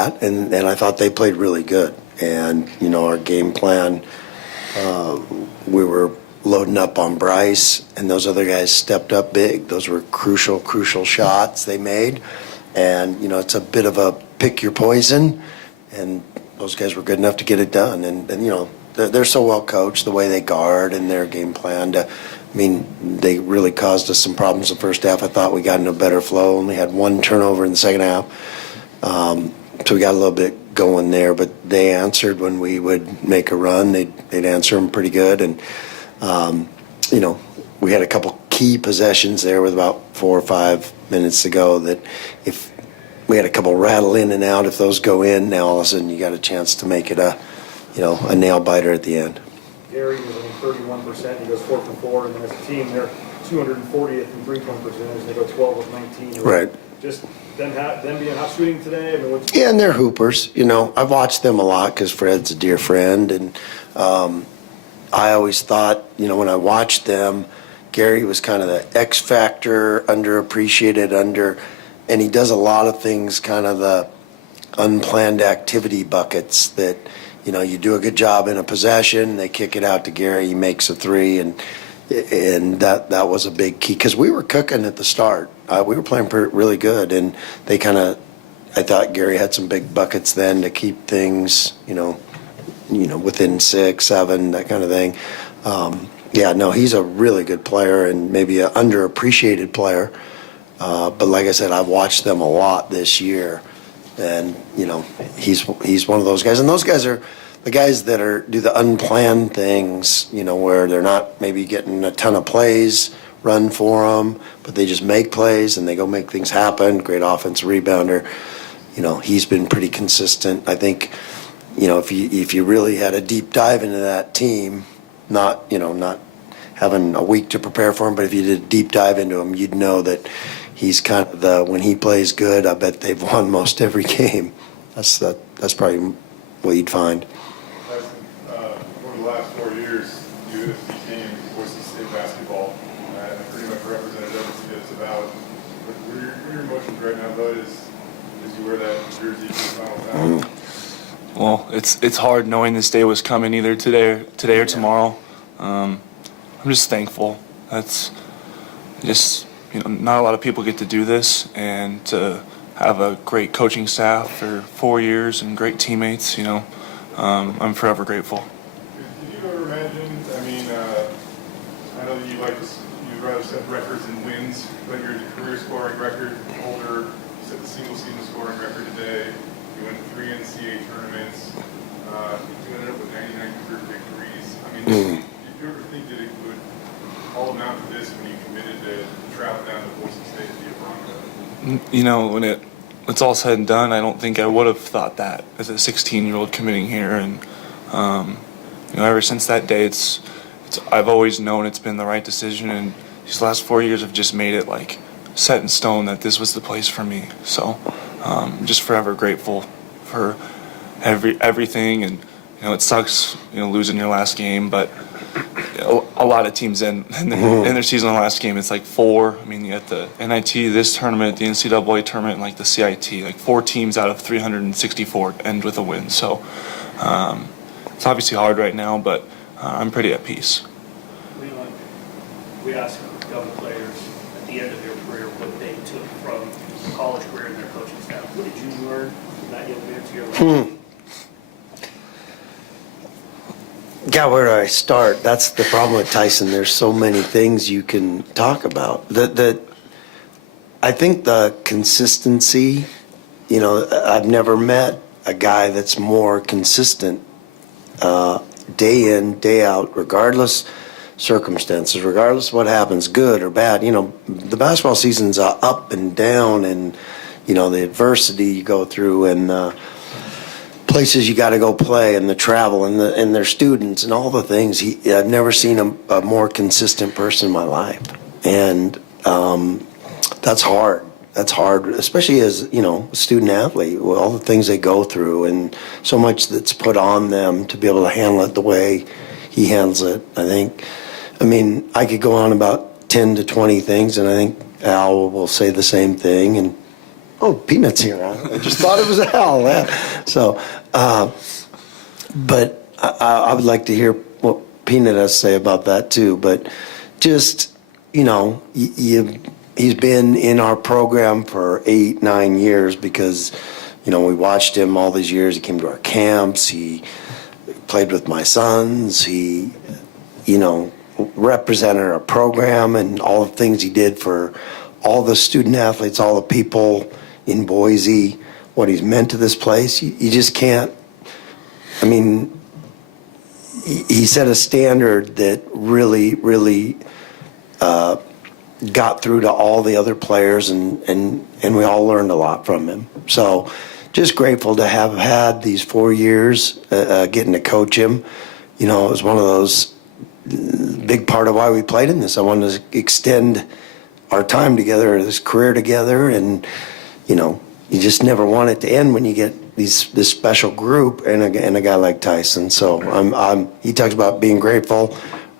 that, and I thought they played really good. And, our game plan, we were loading up on Bryce, and those other guys stepped up big. Those were crucial shots they made. And, it's a bit of a pick your poison, and those guys were good enough to get it done. And they're so well coached, the way they guard and their game plan. They really caused us some problems the first half. I thought we got into a better flow. Only had one turnover in the second half. So we got a little bit going there, but they answered when we would make a run. They'd answer them pretty good. And, we had a couple key possessions there with about 4 or 5 minutes to go that if we had a couple rattle in and out, if those go in, now all of a sudden you got a chance to make it a nail biter at the end. Gary was only 31%. He goes 4 from 4, and then as a team, they're 240th in three-point percentage. They go 12 of 19. Right. Just them being hot shooting today. Yeah, and they're hoopers. I've watched them a lot because Fred's a dear friend, and I always thought, when I watched them, Gary was kind of the X factor, underappreciated, and he does a lot of things, kind of the unplanned activity buckets that. You do a good job in a possession, they kick it out to Gary, he makes a three, and that was a big key because we were cooking at the start. We were playing really good, and they I thought Gary had some big buckets then to keep things, within 6, 7, that kind of thing. He's a really good player and maybe an underappreciated player. But like I said, I've watched them a lot this year. And, he's one of those guys. And those guys are the guys that do the unplanned things, where they're not maybe getting a ton of plays run for them, but they just make plays and they go make things happen. Great offensive rebounder. He's been pretty consistent. I think, if you really had a deep dive into that team, not having a week to prepare for him, but if you did a deep dive into him, you'd know that he's kind of when he plays good, I bet they've won most every game. That's probably what you'd find. Tyson, over the last 4 years, you became Boise State basketball and pretty much represented everything that it's about. What are your emotions right now, bud, as you wear that jersey for the final time? Well, it's hard knowing this day was coming either today or tomorrow. I'm just thankful. That's just. Not a lot of people get to do this, and to have a great coaching staff for 4 years and great teammates, I'm forever grateful. Did you ever imagine, I know that you'd rather set records than wins, but your career scoring record holder, you set the single-season scoring record today, you went 3 NCAA tournaments, you ended up with 99 career victories. Did you ever think that it would all amount to this when you committed to travel down to Boise State to be a Bronco? When it's all said and done, I don't think I would have thought that as a 16-year-old committing here. And ever since that day, I've always known it's been the right decision. And these last 4 years have just made it set in stone that this was the place for me. So I'm just forever grateful for everything. And it sucks losing your last game, but a lot of teams in their season on the last game, it's 4. You got the NIT, this tournament, the NCAA tournament, and the CIT. 4 teams out of 364 end with a win. So it's obviously hard right now, but I'm pretty at peace. We ask young players at the end of their career what they took from a college career and their coaching staff. What did you learn from that young man to your life? God, where do I start? That's the problem with Tyson. There's so many things you can talk about. I think the consistency, I've never met a guy that's more consistent day in, day out, regardless circumstances, regardless of what happens, good or bad. The basketball season's up and down, and, the adversity you go through, and places you got to go play, and the travel, and their students, and all the things. I've never seen a more consistent person in my life, and that's hard. That's hard, especially as a student athlete. With all the things they go through, and so much that's put on them to be able to handle it the way he handles it. I could go on about 10 to 20 things, and I think Al will say the same thing, and oh, Peanut's here. I just thought it was Al. Yeah. So, but I would like to hear what Peanut has to say about that too. But just, you know, he's been in our program for 8-9 years because, you know, we watched him all these years. He came to our camps. He played with my sons. He, you know, represented our program and all the things he did for all the student athletes, all the people in Boise, what he's meant to this place. You just can't, I mean, he set a standard that really, really got through to all the other players, and we all learned a lot from him. So just grateful to have had these 4 years getting to coach him. You know, it was one of those big part of why we played in this. I wanted to extend our time together, this career together, and, you know, you just never want it to end when you get this special group and a guy like Tyson. So he talks about being grateful.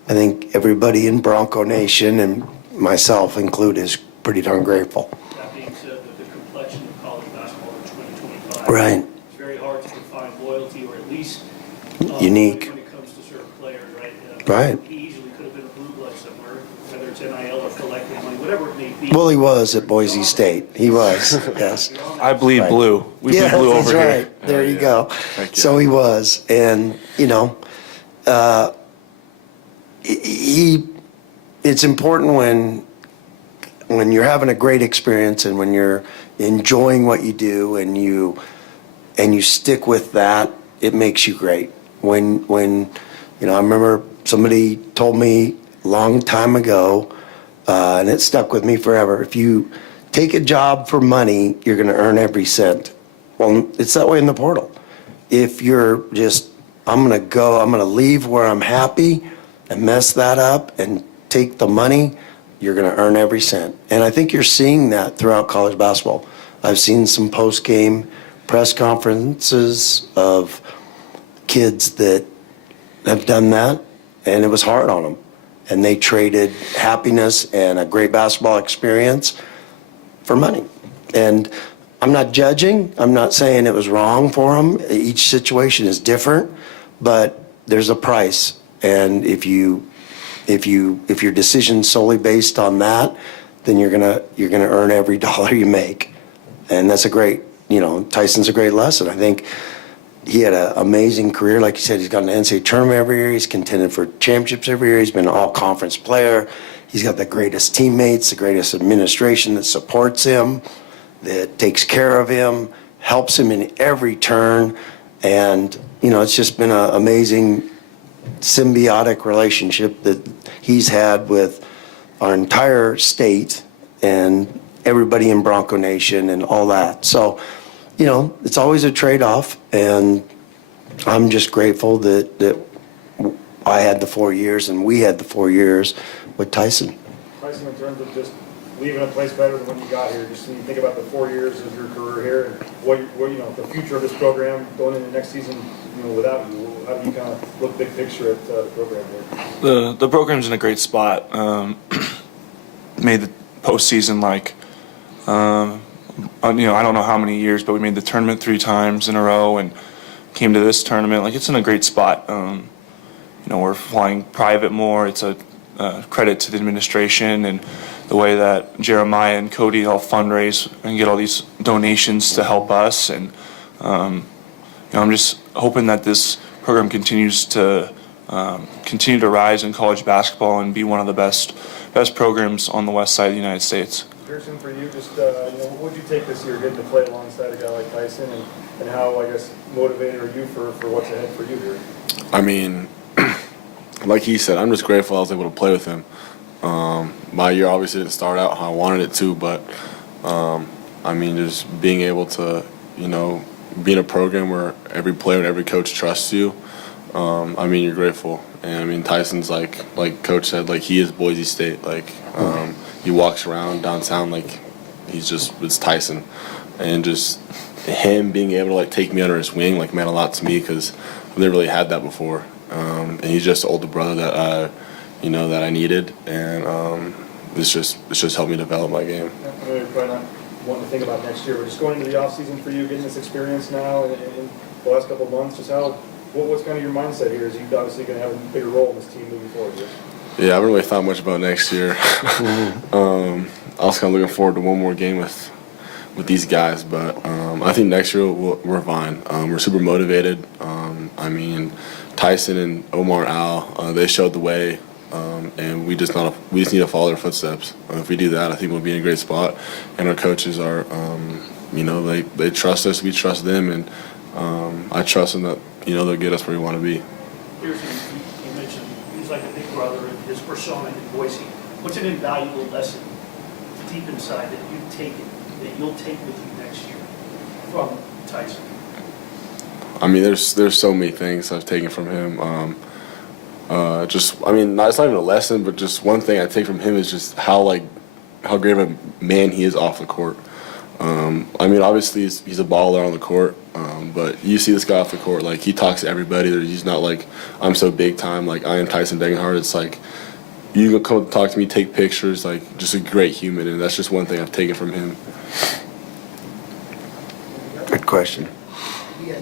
I think everybody in Bronco Nation, and myself included, is pretty darn grateful. That being said, the complexion of college basketball in 2025. Right. It's very hard to define loyalty, or at least Unique. when it comes to certain players, right? Right. He easily could have been a blue blood somewhere, whether it's NIL or collective money, whatever it may be. Well, he was at Boise State. He was, yes. I bleed Right. blue. We bleed blue that's over right. here. There you go. Heck yeah. So he was, and you know, it's important when you're having a great experience and when you're enjoying what you do and you stick with that, it makes you great. When you know, I remember somebody told me a long time ago, and it stuck with me forever. If you take a job for money, you're going to earn every cent. Well, it's that way in the portal. If you're just, I'm going to leave where I'm happy and mess that up and take the money, you're going to earn every cent. And I think you're seeing that throughout college basketball. I've seen some post-game press conferences of kids that have done that, and it was hard on them. And they traded happiness and a great basketball experience for money. And I'm not judging. I'm not saying it was wrong for them. Each situation is different, but there's a price. And if your decision's solely based on that, then you're gonna earn every dollar you make. And that's a great, you know, Tyson's a great lesson. I think he had an amazing career. Like you said, he's got an NCAA tournament every year. He's contended for championships every year. He's been an all-conference player. He's got the greatest teammates, the greatest administration that supports him, that takes care of him, helps him in every turn. And, you know, it's just been an amazing symbiotic relationship that he's had with our entire state and everybody in Bronco Nation and all that. So, you know, it's always a trade-off, and I'm just grateful that I had the 4 years and we had the 4 years with Tyson. Tyson, in terms of just leaving a place better than when you got here, just when you think about the 4 years of your career here and what you know, the future of this program going into next season, you know, without you, how do you kind of look big picture at the program here? The program's in a great spot. Made the postseason like, you know, I don't know how many years, but we made the tournament 3 times in a row and came to this tournament. Like, it's in a great spot. You know, we're flying private more. It's a credit to the administration and the way that Jeremiah and Cody all fundraise and get all these donations to help us. And you know, I'm just hoping that this program continues to rise in college basketball and be one of the best programs on the west side of the United States. Pearson, for you, just, you know, what would you take this year getting to play alongside a guy like Tyson, and how, I guess, motivated are you for what's ahead for you here? I mean, like he said, I'm just grateful I was able to play with him. My year obviously didn't start out how I wanted it to, but I mean, just being able to, you know, be in a program where every player and every coach trusts you, I mean, you're grateful. And I mean, Tyson's like Coach said, like, he is Boise State. Like, he walks around downtown like it's Tyson. And just him being able to, like, take me under his wing, like, meant a lot to me because I've never really had that before. And he's just the older brother that you know, that I needed. And it's just helped me develop my game. Yeah, I know you're probably not wanting to think about next year, but just going into the offseason for you, getting this experience now in the last couple of months, just what's kind of your mindset here? Is you obviously going to have a bigger role in this team moving forward here? Yeah, I haven't really thought much about next year. I was kind of looking forward to one more game with these guys, but I think next year we're fine. We're super motivated. I mean, Tyson and Omar Al, they showed the way, and we just need to follow their footsteps. If we do that, I think we'll be in a great spot. And our coaches are, they trust us. We trust them, and I trust them that they'll get us where we want to be. Pearson, you mentioned he's like a big brother and his persona in Boise. What's an invaluable lesson deep inside that you'll take with you next year from Tyson? I mean, there's so many things I've taken from him. It's not even a lesson, but just one thing I take from him is just how great of a man he is off the court. Obviously he's a baller on the court, but you see this guy off the court, like he talks to everybody. He's not like I'm so big time, like I am Tyson Degenhart. It's like you can come talk to me, take pictures, like just a great human, and that's just one thing I've taken from him. Good question. Yeah,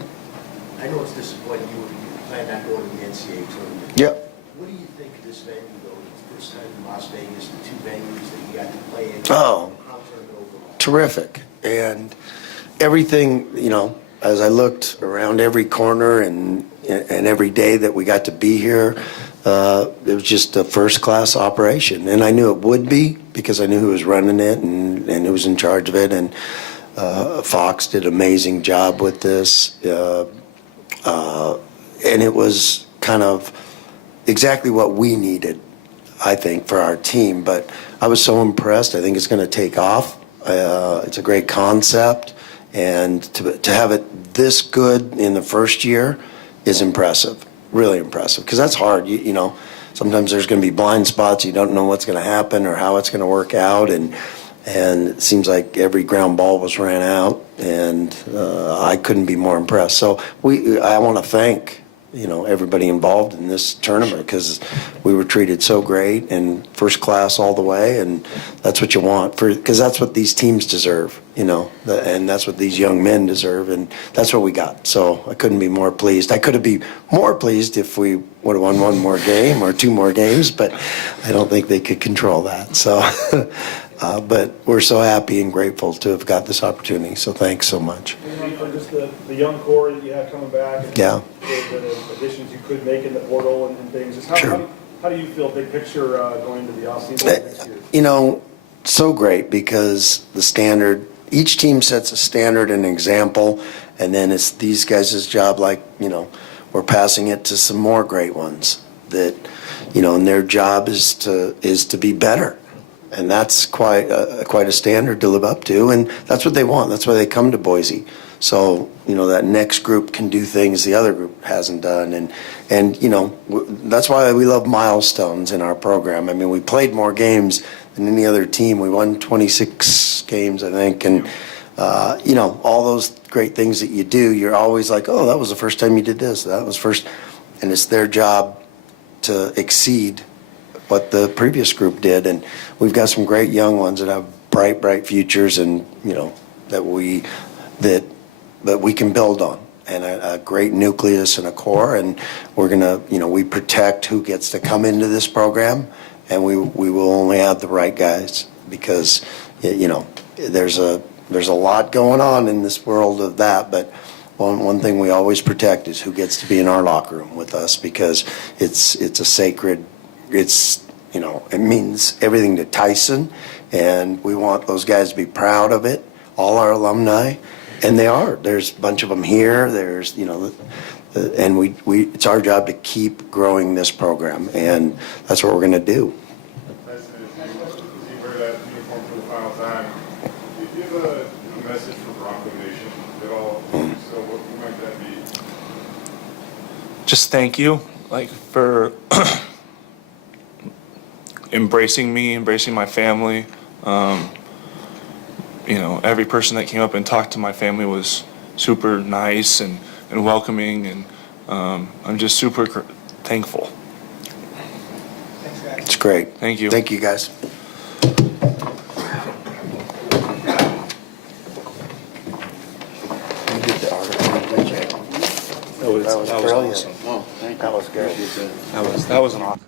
I know it's disappointing you plan on going to the NCAA tournament. Yep. What do you think of this venue, though? It's the first time in Las Vegas, the two venues that you got to play in. Oh. How tournament overall? Terrific. And everything, as I looked around every corner and every day that we got to be here, it was just a first-class operation. And I knew it would be because I knew who was running it and who was in charge of it. And Fox did an amazing job with this. And it was kind of exactly what we needed, I think, for our team. But I was so impressed. I think it's going to take off. It's a great concept. And to have it this good in the first year is impressive, really impressive. Because that's hard. Sometimes there's going to be blind spots. You don't know what's going to happen or how it's going to work out. And it seems like every ground ball was ran out. And I couldn't be more impressed. So I want to thank everybody involved in this tournament because we were treated so great and first class all the way, and that's what you want because that's what these teams deserve, and that's what these young men deserve, and that's what we got. So I couldn't be more pleased. I could have been more pleased if we would have won one more game or two more games, but I don't think they could control that. So, but we're so happy and grateful to have got this opportunity. So thanks so much. For just the young core that you have coming back and Yeah. the additions you could make in the portal and things, just how do you feel big picture going into the offseason next year? So great because the standard, each team sets a standard and example, and then it's these guys' job, we're passing it to some more great ones that, and their job is to be better. And that's quite a standard to live up to, and that's what they want. That's why they come to Boise. So, that next group can do things the other group hasn't done. And that's why we love milestones in our program. I mean, we played more games than any other team. We won 26 games, I think. And, all those great things that you do, you're always like, oh, that was the first time you did this. That was first. And it's their job to exceed what the previous group did. And we've got some great young ones that have bright futures and, that we can build on, and a great nucleus and a core, and we're gonna, we protect who gets to come into this program, and we will only have the right guys because, there's a lot going on in this world of that, but one thing we always protect is who gets to be in our locker room with us because it's a sacred, it means everything to Tyson, and we want those guys to be proud of it, all our alumni. And they are. There's a bunch of them here. There's, and we it's our job to keep growing this program, and that's what we're going to do. Tyson, as you wear that uniform for the final time, do you have a message for Bronco Nation at all? So what might that be? Just thank you, for embracing me, embracing my family. Every person that came up and talked to my family was super nice and welcoming, and I'm just super thankful. Thanks, guys. It's great. Thank you. Thank you, guys. That was that was brilliant. awesome. Oh, thank you. That was good. Appreciate that. That was an awesome.